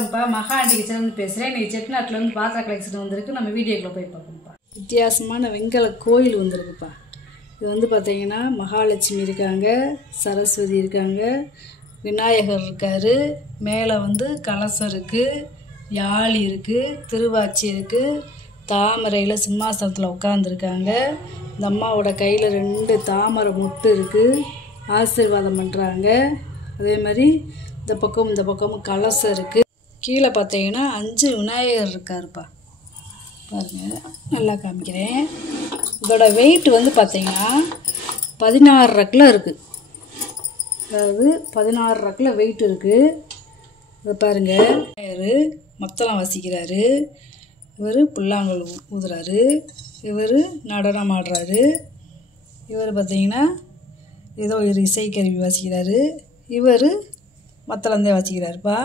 வணக்கம்ப்பா, மகாண்டி கிச்சன்லேருந்து பேசுகிறேன். இன்றைக்கி செட்டிநாட்டிலேருந்து பாத்திர கலெக்ஷன் வந்திருக்கு. நம்ம வீடியோக்குள்ளே போய் பார்ப்போம்ப்பா. வித்தியாசமான வெங்கல கோயில் வந்திருக்குப்பா. இது வந்து பார்த்திங்கன்னா மகாலட்சுமி இருக்காங்க, சரஸ்வதி இருக்காங்க, விநாயகர் இருக்கார், மேலே வந்து கலசம் இருக்குது, யாழி இருக்குது, திருவாச்சி இருக்குது, தாமரையில் சிம்மாசனத்தில் உட்காந்துருக்காங்க. இந்த அம்மாவோட கையில் 2 தாமரை முட்டு இருக்குது, ஆசீர்வாதம் பண்ணுறாங்க. அதே மாதிரி இந்த பக்கமும் கலசம் இருக்குது. கீழே பார்த்தீங்கன்னா 5 விநாயகர் இருக்காருப்பா. பாருங்கள், நல்லா காமிக்கிறேன். இதோட வெயிட் வந்து பார்த்தீங்கன்னா 16 கிலோ இருக்குது. அதாவது 16 கிலோ வெயிட் இருக்குது. இதை பாருங்கள், விநாயகர் மத்தளம் வாசிக்கிறாரு, இவர் புல்லாங்குழல் ஊதுறாரு, இவர் நடனம் ஆடுறாரு, இவர் பார்த்தீங்கன்னா ஏதோ ஒரு இசைக்கருவி வாசிக்கிறாரு, இவர் மத்தளந்தே வாசிக்கிறாருப்பா.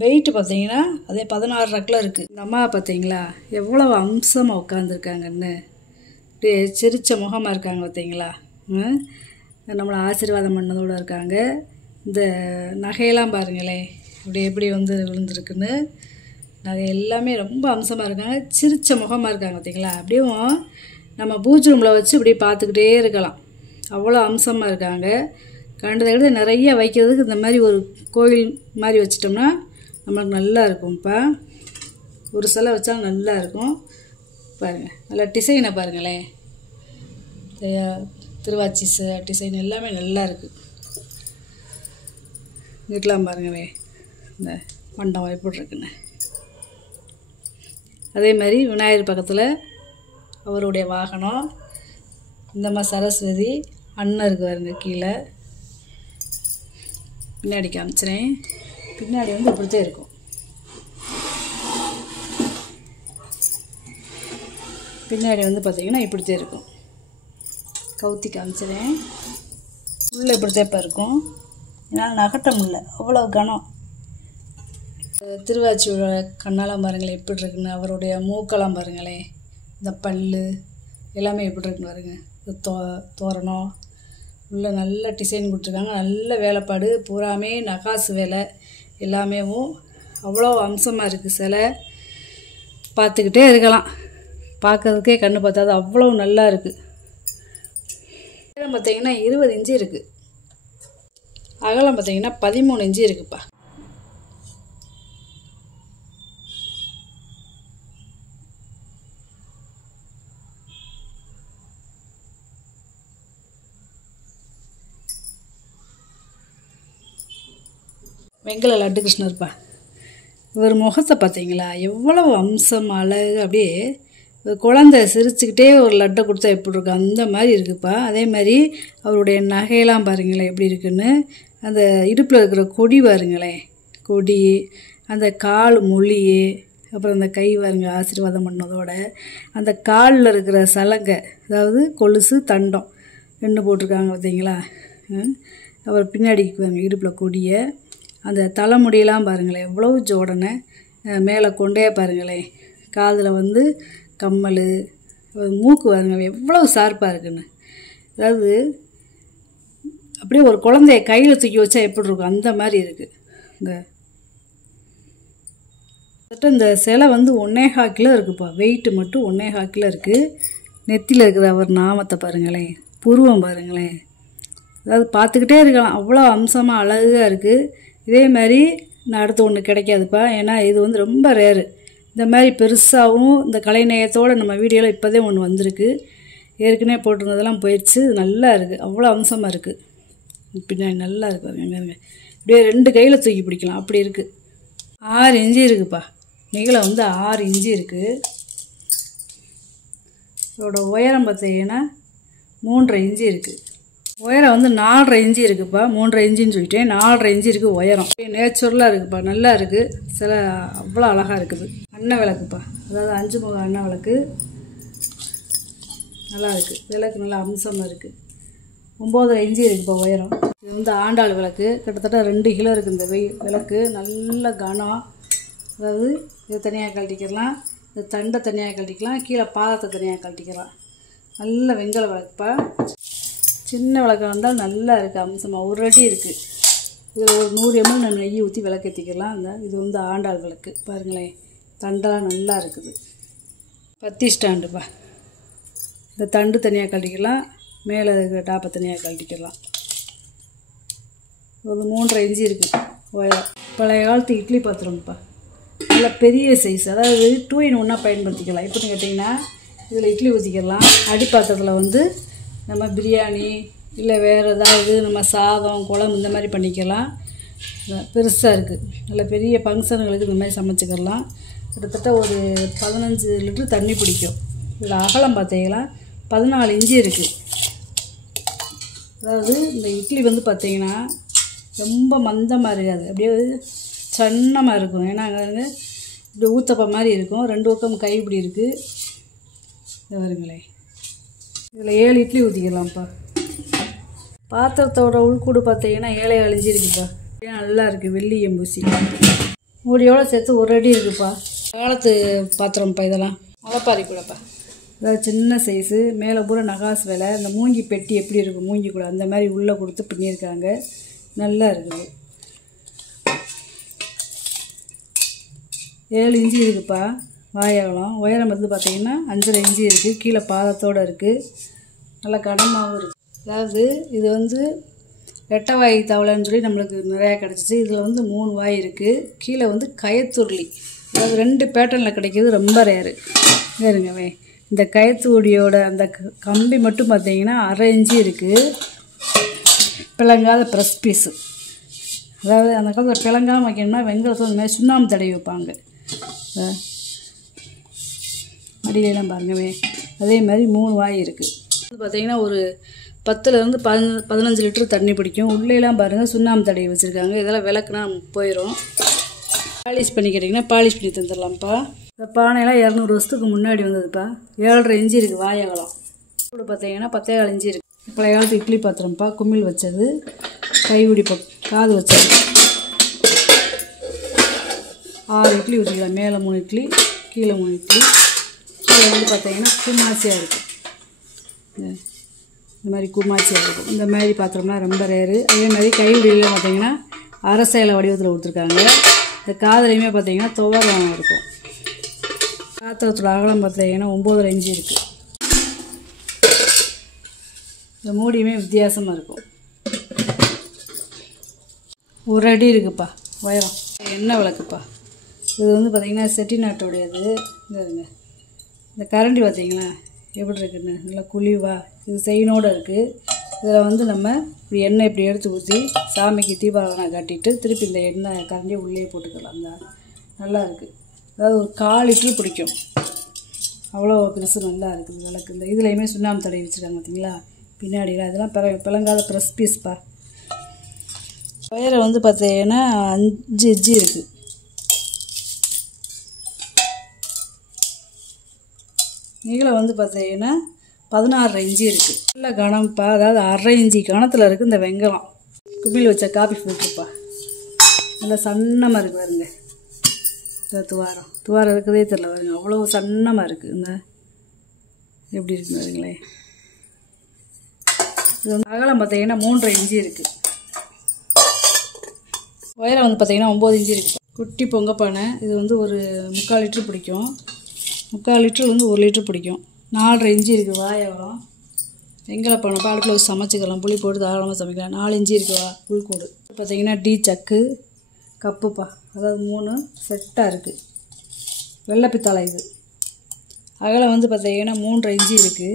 வெயிட்டு பார்த்தீங்கன்னா அதே 16 கிலோ இருக்குது. இந்த அம்மா பார்த்தீங்களா எவ்வளோ அம்சமாக உட்காந்துருக்காங்கன்னு, அப்படியே சிரித்த முகமாக இருக்காங்க பார்த்தீங்களா. நம்மளை ஆசீர்வாதம் பண்ணதோடு இருக்காங்க. இந்த நகையெல்லாம் பாருங்களேன் இப்படி எப்படி வந்து விழுந்துருக்குன்னு. நகை எல்லாமே ரொம்ப அம்சமாக இருக்காங்க, சிரித்த முகமாக இருக்காங்க பார்த்தீங்களா. அப்படியும் நம்ம பூஜை ரூமில் வச்சு இப்படி பார்த்துக்கிட்டே இருக்கலாம், அவ்வளோ அம்சமாக இருக்காங்க. கண்டதை விட நிறைய வைக்கிறதுக்கு இந்த மாதிரி ஒரு கோயில் மாதிரி வச்சிட்டோம்னா நம்மளுக்கு நல்லா இருக்கும்ப்பா. ஒரு சிலை வச்சா நல்லா இருக்கும். பாருங்கள், நல்லா டிசைனை பாருங்களேன், திருவாச்சி டிசைன் எல்லாமே நல்லா இருக்குது. வீட்டெலாம் பாருங்களேன் இந்த மண்டபம் எப்படி இருக்குன்னு. அதே மாதிரி விநாயகர் பக்கத்தில் அவருடைய வாகனம், இந்த மாதிரி சரஸ்வதி அண்ணன் இருக்கு பாருங்க. கீழே பின்னாடி காமிச்சிறேன். பின்னாடி வந்து இப்படித்தான் இருக்கும். பின்னாடி வந்து பார்த்தீங்கன்னா இப்படித்தான் இருக்கும். கவுத்தி காமிச்சிறேன். உள்ளே இப்படித்தான் இருக்கும். என்னால் நகட்ட முடியல, அவ்வளோ கனம். திருவாச்சியோட கண்ணெல்லாம் பாருங்களேன் எப்படி இருக்குன்னு, அவருடைய மூக்கெல்லாம் பாருங்களேன், இந்த பல் எல்லாமே எப்படி இருக்குன்னு பாருங்க. தோரணம் உள்ள நல்ல டிசைன் கொடுத்துருக்காங்க, நல்ல வேலைப்பாடு, பூராமே நகாசு வேலை எல்லாமேவும் அவ்வளோ அம்சமாக இருக்குது. சிலை பார்த்துக்கிட்டே இருக்கலாம், பார்க்கறதுக்கே கண்ணு பார்த்தாது, அவ்வளோ நல்லா இருக்குது. பார்த்தீங்கன்னா 20 இன்ச்சு இருக்குது, அகலம் பார்த்தீங்கன்னா 13 இன்ச்சு இருக்குப்பா. வெங்கல லட்டு கிருஷ்ணர்ப்பா. இவர் முகத்தை பார்த்தீங்களா எவ்வளோ அம்சம் அழகு, அப்படியே குழந்தை சிரிச்சுக்கிட்டே ஒரு லட்டை கொடுத்தா எப்படி இருக்கும் அந்த மாதிரி இருக்குப்பா. அதே மாதிரி அவருடைய நகையெல்லாம் பாருங்களேன் எப்படி இருக்குன்னு. அந்த இடுப்பில் இருக்கிற கொடி பாருங்களேன், கொடி, அந்த கால் மொழி, அப்புறம் அந்த கை பாருங்க ஆசீர்வாதம் பண்ணதோட, அந்த காலில் இருக்கிற சலங்கை, அதாவது கொலுசு தண்டம் 2 போட்டிருக்காங்க பார்த்தீங்களா. அப்புறம் பின்னாடி பாருங்க இடுப்பில் கொடியை, அந்த தலைமுடியெல்லாம் பாருங்களேன் எவ்வளோ ஜோடனை, மேலே கொண்டே பாருங்களேன், காதில் வந்து கம்மல், மூக்கு பாருங்க எவ்வளோ ஷார்ப்பாக இருக்குன்னு. அதாவது அப்படியே ஒரு குழந்தைய கையில் தூக்கி வச்சா எப்படி இருக்கும் அந்த மாதிரி இருக்குது. இந்த சிலை வந்து 1.25 கிலோ இருக்குப்பா. வெயிட்டு மட்டும் 1.25 கிலோ இருக்குது. நெத்தியில் இருக்கிற அவர் நாமத்தை பாருங்களேன், புருவம் பாருங்களேன், அதாவது பார்த்துக்கிட்டே இருக்கலாம், அவ்வளோ அம்சமாக அழகாக இருக்குது. இதே மாதிரி நான் அடுத்து ஒன்று கிடைக்காதுப்பா, ஏன்னா இது வந்து ரொம்ப ரேரு. இந்த மாதிரி பெருசாகவும் இந்த கலைநயத்தோடு நம்ம வீடியோவில் இப்போதே ஒன்று வந்திருக்கு. ஏற்கனவே போட்டிருந்ததெல்லாம் போயிடுச்சு. நல்லா இருக்குது, அவ்வளோ அம்சமாக இருக்குது. பின்னாடி நல்லா இருக்குது பாருங்க, இப்படியே 2 கையில் தூக்கி பிடிக்கலாம் அப்படி இருக்குது. 6 இன்ச்சு இருக்குப்பா. நீளம் வந்து 6 இன்ச்சு இருக்குது. இதோட உயரம் பார்த்தீங்கன்னா 3.5 இன்ச்சு இருக்குது. உயரம் வந்து 4.5 இன்ச்சு இருக்குப்பா. 3.5 இன்ச்சுன்னு சொல்லிட்டேன், 4.5 இன்ச்சு இருக்குது உயரம். நேச்சுரலாக இருக்குப்பா, நல்லா இருக்குது. சில அவ்வளோ அழகாக இருக்குது. அன்ன விளக்குப்பா, அதாவது 5 முக அன்ன விளக்கு நல்லா இருக்குது. விளக்கு நல்லா அம்சமாக இருக்குது. 9.5 இன்ச்சு இருக்குப்பா உயரம். இது வந்து ஆண்டாள் விளக்கு, கிட்டத்தட்ட 2 கிலோ இருக்குது இந்த விளக்கு. நல்ல கனம், அதாவது இதை தனியாக கழட்டிக்கலாம், இந்த தண்டை தனியாக கழட்டிக்கலாம், கீழே பாதத்தை தனியாக கழட்டிக்கலாம். நல்ல வெங்கல விளக்குப்பா. சின்ன விளக்கம் வந்தால் நல்லா இருக்குது, அம்சமாக 1 அடி இருக்குது. இதில் ஒரு 100 ml நம்ம நெய் ஊற்றி விளக்கேற்றிக்கலாம். அந்த இது வந்து ஆண்டாள் விளக்கு பாருங்களேன், தண்டெல்லாம் நல்லா இருக்குது. பத்தி ஸ்டாண்டுப்பா, இந்த தண்டு தனியாக கழட்டிக்கலாம், மேலே இருக்கிற டாப்பை தனியாக கழட்டிக்கலாம். ஒரு 3.5 இன்ச்சு இருக்குது ஒயர். பழைய காலத்து இட்லி பாத்திரம்ப்பா, நல்லா பெரிய சைஸ், அதாவது 2 in 1 பயன்படுத்திக்கலாம். எப்படின்னு கேட்டிங்கன்னா இதில் இட்லி ஊற்றிக்கலாம். அடிப்பாத்திரத்தில் வந்து நம்ம பிரியாணி இல்லை வேறு ஏதாவது நம்ம சாதம் குழம்பு இந்த மாதிரி பண்ணிக்கலாம். பெருசாக இருக்குது, நல்ல பெரிய ஃபங்க்ஷனுங்களுக்கு இந்த மாதிரி சமைச்சிக்கலாம். கிட்டத்தட்ட ஒரு 15 லிட்டர் தண்ணி பிடிக்கும். இதில் அகலம் பார்த்தீங்கன்னா 14 இன்ச்சு இருக்குது. அதாவது இந்த இட்லி வந்து பார்த்திங்கன்னா ரொம்ப மந்தமாக இருக்காது, அப்படியே சன்னமாக இருக்கும். ஏன்னா அங்கே இப்படி ஊத்தப்ப மாதிரி இருக்கும். 2 பக்கம் கைப்பிடி இருக்குது. இது வருங்களே, இதில் 7 இட்லி ஊற்றிக்கலாம்ப்பா. பாத்திரத்தோட உள்கூடு பார்த்தீங்கன்னா 7 இன்ச்சு இருக்குப்பா, நல்லா இருக்குது. வெள்ளி எம்பூசி மூடியோடு சேர்த்து 1 அடி இருக்குப்பா. காலத்து பாத்திரம்ப்பா இதெல்லாம். மலைப்பாரி கூடப்பா, அதாவது சின்ன சைஸு, மேலே பூரா நகாஸ் வேலை. இந்த மூங்கி பெட்டி எப்படி இருக்கும் மூங்கி கூட அந்த மாதிரி உள்ளே கொடுத்து பண்ணியிருக்காங்க, நல்லா இருக்குது. 7 இன்ச்சு இருக்குப்பா வாயகலம். உயரம் வந்து பார்த்திங்கன்னா 5.5 இன்ச்சு இருக்குது. கீழே பாதத்தோடு இருக்குது, நல்லா கனமாகவும் இருக்குது. அதாவது இது வந்து ரெட்டை வாய் தவளைன்னு சொல்லி நம்மளுக்கு நிறையா கிடச்சிச்சு. இதில் வந்து 3 வாய் இருக்குது. கீழே வந்து கயத்துருளி, அதாவது 2 பேட்டர்னில் கிடைக்கிது, ரொம்ப ரேரு. இருங்கவே, இந்த கயத்துடியோட அந்த கம்பி மட்டும் பார்த்திங்கன்னா 1/2 இன்ச்சு இருக்குது. பிளங்காத ப்ரெஸ் பீஸு, அதாவது அந்த காலத்தில் பிளங்காமல் வைக்கணும்னா வெங்காயத்தில் இந்த மாதிரி சுண்ணாம்பு தடவி வைப்பாங்க. அடியிலெல்லாம் பாருங்கவே, அதே மாதிரி 3 வாய் இருக்குது. பார்த்திங்கன்னா ஒரு 10லேருந்து 15 லிட்டர் தண்ணி பிடிக்கும். உள்ளேலாம் பாருங்கள் சுண்ணாம்பு தடவி வச்சுருக்காங்க. இதெல்லாம் விளக்குனா போயிடும். பாலிஷ் பண்ணிக்கிட்டிங்கன்னா பாலிஷ் பண்ணி தந்துடலாம்ப்பா. இந்த பானையெல்லாம் 200 வருஷத்துக்கு முன்னாடி வந்ததுப்பா. 7.5 இன்ச்சு இருக்குது வாயகலம். கூட பார்த்திங்கன்னா 10.4 இன்ச்சு இருக்குது. பழைய காலத்து இட்லி பாத்திரம்ப்பா, குமிழ் வச்சது, கைவிடி காது வச்சது. 6 இட்லி ஊற்றிக்கலாம். மேலே 3 இட்லி, கீழே 3 இட்லி. கீழே வந்து பார்த்திங்கன்னா குமாசியாக இருக்குது. இந்த மாதிரி குமாச்சியாக இருக்கும். இந்த மாதிரி பாத்திரம்லாம் ரொம்ப ரேரு. அதே மாதிரி கைவிடியில் பார்த்திங்கன்னா அரசையில வடிவத்தில் கொடுத்துருக்காங்க. இந்த காதலையுமே பார்த்திங்கன்னா துவரம் இருக்கும். பாத்திரத்தோட அகலம் பார்த்திங்கன்னா 9.5 இன்ச்சு இருக்குது. இந்த மூடியுமே வித்தியாசமாக இருக்கும். 1 அடி இருக்குப்பா உயரம். எண்ணெய் விளக்குப்பா. இது வந்து பார்த்திங்கன்னா செட்டிநாட்டோடையது. இருங்க, இந்த கரண்டி பார்த்திங்களா எப்படி இருக்குன்னு, நல்லா குழிவா, இது செயினோடு இருக்குது. இதில் வந்து நம்ம இப்படி எண்ணெய் இப்படி எடுத்து ஊற்றி சாமிக்கு தீபாராதனை காட்டிட்டு திருப்பி இந்த எண்ணெய் கரண்டியை உள்ளே போட்டுக்கலாம். தான் நல்லா இருக்குது. அதாவது ஒரு 1/4 லிட்டர் பிடிக்கும், அவ்வளோ பெருசு நல்லா இருக்குது விளக்கு. இந்த இதுலேயுமே சுண்ணாம்பு தடவி வச்சுருக்காங்க பார்த்திங்களா பின்னாடியில். அதெல்லாம் பிளங்காத ப்ரெஸ் பீஸ்ப்பா. ஒயரை வந்து பார்த்தீங்கன்னா 5 இன்ச்சு இருக்குது. நீளம் வந்து பார்த்தீங்கன்னா 16.5 இன்ச்சு இருக்குது. நல்ல கனம்ப்பா, அதாவது 1/2 இன்ச்சு கணத்தில் இருக்குது. இந்த வெங்காயம் குப்பியில் வச்ச காபி ஃபில்ட்ருப்பா, நல்லா சன்னமாக இருக்குது பாருங்க. துவாரம் இருக்கிறதே தெரில பாருங்க, அவ்வளோ சன்னமாக இருக்குது. இந்த எப்படி இருக்குன்னு பாருங்களேன். இது வந்து அகலம் பார்த்தீங்கன்னா 3.5 இன்ச்சு இருக்குது. உயரம் வந்து பார்த்தீங்கன்னா 9 இன்ச்சு இருக்குது. குட்டி பொங்கப்பானை. இது வந்து ஒரு 3/4 லிட்டர் பிடிக்கும். 3/4 லிட்டர் வந்து 1 லிட்டர் பிடிக்கும். 4.5 இன்ச்சு இருக்குது வாயவரம். வெங்காய பானை அடுப்பில் வச்சு சமைச்சிக்கலாம், புளி போட்டு தாராளமாக சமைக்கலாம். 4 இன்ச்சு இருக்குவா உள்கூடு. பார்த்தீங்கன்னா டீ சக்கு கப்புப்பா, அதாவது 3 செட்டாக இருக்குது. வெள்ளை பித்தாளை. இது அகலம் வந்து பார்த்தீங்கன்னா 3.5 இன்ச்சு இருக்குது.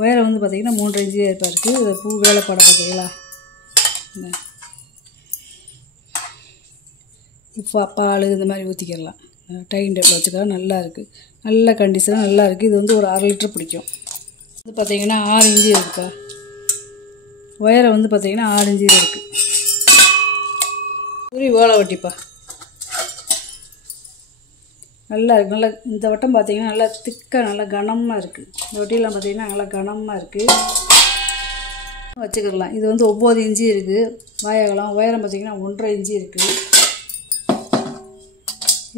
உயரம் வந்து பார்த்திங்கன்னா 3.5 இன்ச்சு ஏற்பா இருக்குது. இது பூ வேலைப்பாடை பார்த்தீங்களா. இப்போ பால் இந்த மாதிரி ஊற்றிக்கிடலாம். டைனிங் டேபிள் வச்சுக்கலாம். நல்லா இருக்குது, நல்ல கண்டிஷனாக நல்லா இருக்குது. இது வந்து ஒரு 1/2 லிட்டர் பிடிக்கும். இது பார்த்திங்கன்னா 6 இன்ச்சு இருக்குப்பா. உயரம் வந்து பார்த்திங்கன்னா 6 இன்ச்சு இருக்குது. துரி ஓலை வட்டிப்பா, நல்லா இருக்குது. நல்லா இந்த வட்டம் பார்த்திங்கன்னா நல்லா திக்காக நல்லா கனமாக இருக்குது. இந்த வட்டியெல்லாம் பார்த்திங்கன்னா நல்லா கனமாக இருக்குது, வச்சுக்கிடலாம். இது வந்து 9 இன்ச்சு இருக்குது வாயகலம். உயரம் பார்த்திங்கன்னா 1.5 இன்ச்சு இருக்குது.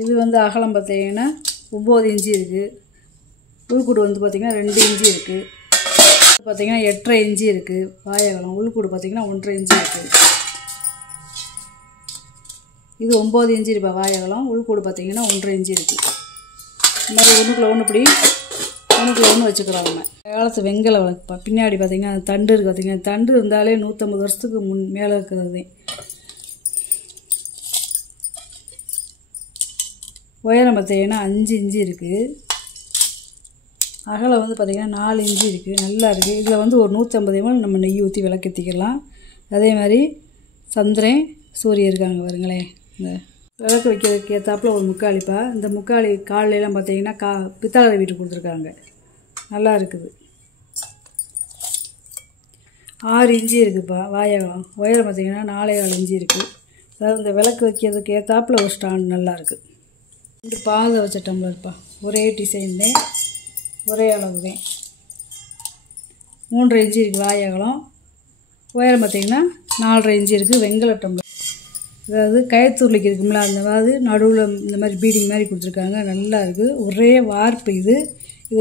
இது வந்து அகலம் பார்த்திங்கன்னா 9 இன்ச்சு இருக்குது. உள்கூடு வந்து பார்த்திங்கன்னா 2 இன்ச்சு இருக்குது. பார்த்திங்கன்னா 8.5 இன்ச்சு இருக்குது வாயகலம். உள்கூடு பார்த்திங்கன்னா 1.5 இன்ச்சு இருக்குது. இது 9 இன்ச்சு இருப்பா வாயகலம். உள்கூடு பார்த்திங்கன்னா 1.5 இன்ச்சு இருக்குது. இந்த மாதிரி ஒன்றுக்குள்ள ஒன்று வச்சுக்கிறோம். நம்ம காலத்து வெங்கல விளக்குப்பா. பின்னாடி பார்த்திங்கன்னா அந்த தண்டு இருக்குது. பார்த்திங்கன்னா தண்டு இருந்தாலே 150 வருஷத்துக்கு மேலே இருக்கிறது. உயரம் பார்த்திங்கன்னா 5 இன்ச்சு இருக்குது. அகலம் வந்து பார்த்திங்கன்னா 4 இன்ச்சு இருக்குது. நல்லா இருக்குது. இதில் வந்து ஒரு 150 ml நம்ம நெய் ஊற்றி விளக்கேற்றிக்கலாம். அதே மாதிரி சந்திரன் சூரியன் இருக்காங்க பாருங்களேன். இந்த விளக்கு வைக்கிறதுக்கு ஏற்றாப்புல ஒரு முக்காளிப்பா. இந்த முக்காளி காலிலெலாம் பார்த்திங்கன்னா பித்தளை வீட்டு கொடுத்துருக்காங்க. நல்லா இருக்குது. 6 இன்ச்சு இருக்குதுப்பா வாயகம். உயரம் பார்த்திங்கன்னா 4.25 இன்ச்சு இருக்குது. அதாவது இந்த விளக்கு வைக்கிறதுக்கு ஏற்றாப்புல ஒரு ஸ்டாண்ட் நல்லா இருக்குது. 2 பாதை வச்ச டம்ளர்ப்பா. ஒரே டிசைன் தான், ஒரே அளவு தான். 3.5 இன்ச்சு இருக்குது வாயகலம். உயரம் பார்த்திங்கன்னா 4.5 இன்ச்சு இருக்குது. வெங்கல டம்ளர். அதாவது கயத்தூர்லிக்கு இருக்கும்ல, அந்த மாதிரி நடுவில் இந்த மாதிரி பீடிங் மாதிரி கொடுத்துருக்காங்க. நல்லா இருக்குது. ஒரே வார்ப்பு. இது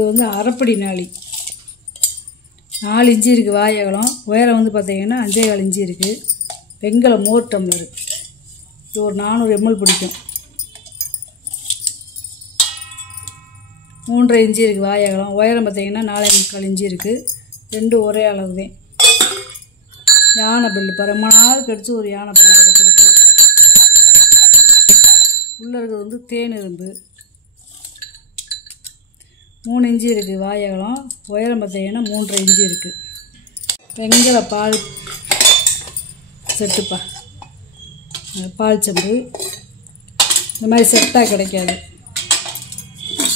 வந்து அரைப்படி நாளி. 4 இன்ச்சு இருக்குது வாயகலம். உயரம் வந்து பார்த்திங்கன்னா 5.25 இன்ச்சு இருக்குது. வெங்கல மோர் டம்ளர். இது ஒரு 400 ml பிடிக்கும். 3.5 இன்ச்சு இருக்குது வாயகலம். உயரம் பார்த்திங்கன்னா 4.25 இன்ச்சு இருக்குது. 2 ஒரே அளவு தான். யானை பல்லு இப்போ ரொம்ப நாள் கழிச்சு ஒரு யானை பல்லு கிடச்சிருக்கு. உள்ளே இருக்கிறது வந்து தேன் இரும்பு. 3 இன்ச்சு இருக்குது வாயகலம். உயரம் பார்த்திங்கன்னா 3.5 இன்ச்சு இருக்குது. வெங்கல பால் செட்டுப்பா. பால் செம்பு இந்த மாதிரி செட்டாக கிடைக்காது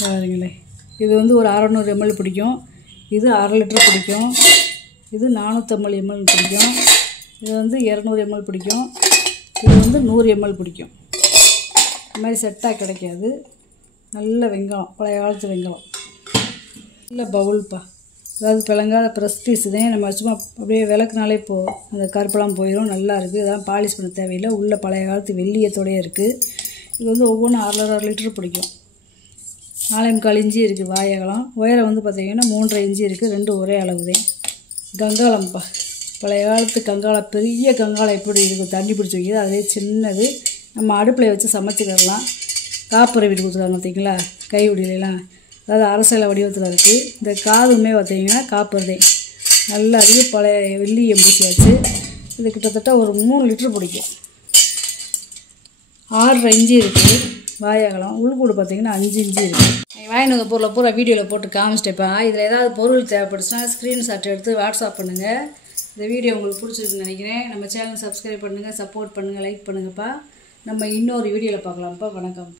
பாருங்களேன். இது வந்து ஒரு 600 ml பிடிக்கும். இது 1/2 லிட்டர் பிடிக்கும். இது 450 ml பிடிக்கும். இது வந்து 200 ml பிடிக்கும். இது வந்து 100 ml பிடிக்கும். இந்த மாதிரி செட்டாக கிடைக்காது. நல்ல வெங்காயம், பழைய காலத்து வெங்காயம். நல்ல பவுல்ப்பா. அதாவது பிளங்காத ப்ரெஸ்டீஸ் தான். நம்ம சும்மா அப்படியே விளக்குனாலே அந்த கருப்பெல்லாம் போயிடும். நல்லா இருக்குது. இதெல்லாம் பாலிஷ் பண்ண தேவையில்லை. உள்ள பழைய காலத்து வெள்ளியத்தோடையே இருக்குது. இது வந்து ஒவ்வொன்றும் 1/2 லிட்டர் பிடிக்கும். 4.25 இன்ச்சு இருக்குது வாயகலம். உயரம் வந்து பார்த்திங்கன்னா 3.5 இன்ச்சு இருக்குது. 2 ஒரே அளவு தான். கங்காளம்ப்பா. பழைய காலத்து கங்காளம். பெரிய கங்காளம் எப்படி இருக்கும், தண்ணி பிடிச்சி வைக்கிது. அதே சின்னது. நம்ம அடுப்பில் வச்சு சமைச்சிக்கிடலாம். காப்புரை வீட்டு கொடுத்துருக்காங்க பார்த்திங்களா, கைவிடிலாம். அதாவது அரசியல் வடிவத்தில் இருக்குது. இந்த காதுமே பார்த்திங்கன்னா காப்பர் தான். நல்லா இருக்குது. பழைய வெள்ளி எம்பூசியாச்சு. இது கிட்டத்தட்ட ஒரு 3 லிட்டர் பிடிக்கும். 6.5 இன்ச்சு இருக்குது வாயகலம். உள்கூடு பார்த்திங்கன்னா 5 இன்ச்சு இருக்குது. வாங்கின பொருளை பூரா வீடியோவில் போட்டு காமிச்சிட்டேப்பா. இதில் ஏதாவது பொருள் தேவைப்படுச்சுன்னா ஸ்க்ரீன்ஷாட் எடுத்து வாட்ஸ்அப் பண்ணுங்கள். இந்த வீடியோ உங்களுக்கு பிடிச்சிருக்குன்னு நினைக்கிறேன். நம்ம சேனல் சப்ஸ்கிரைப் பண்ணுங்கள், சப்போர்ட் பண்ணுங்கள், லைக் பண்ணுங்கப்பா. நம்ம இன்னொரு வீடியோவில் பார்க்கலாம்ப்பா. வணக்கம்.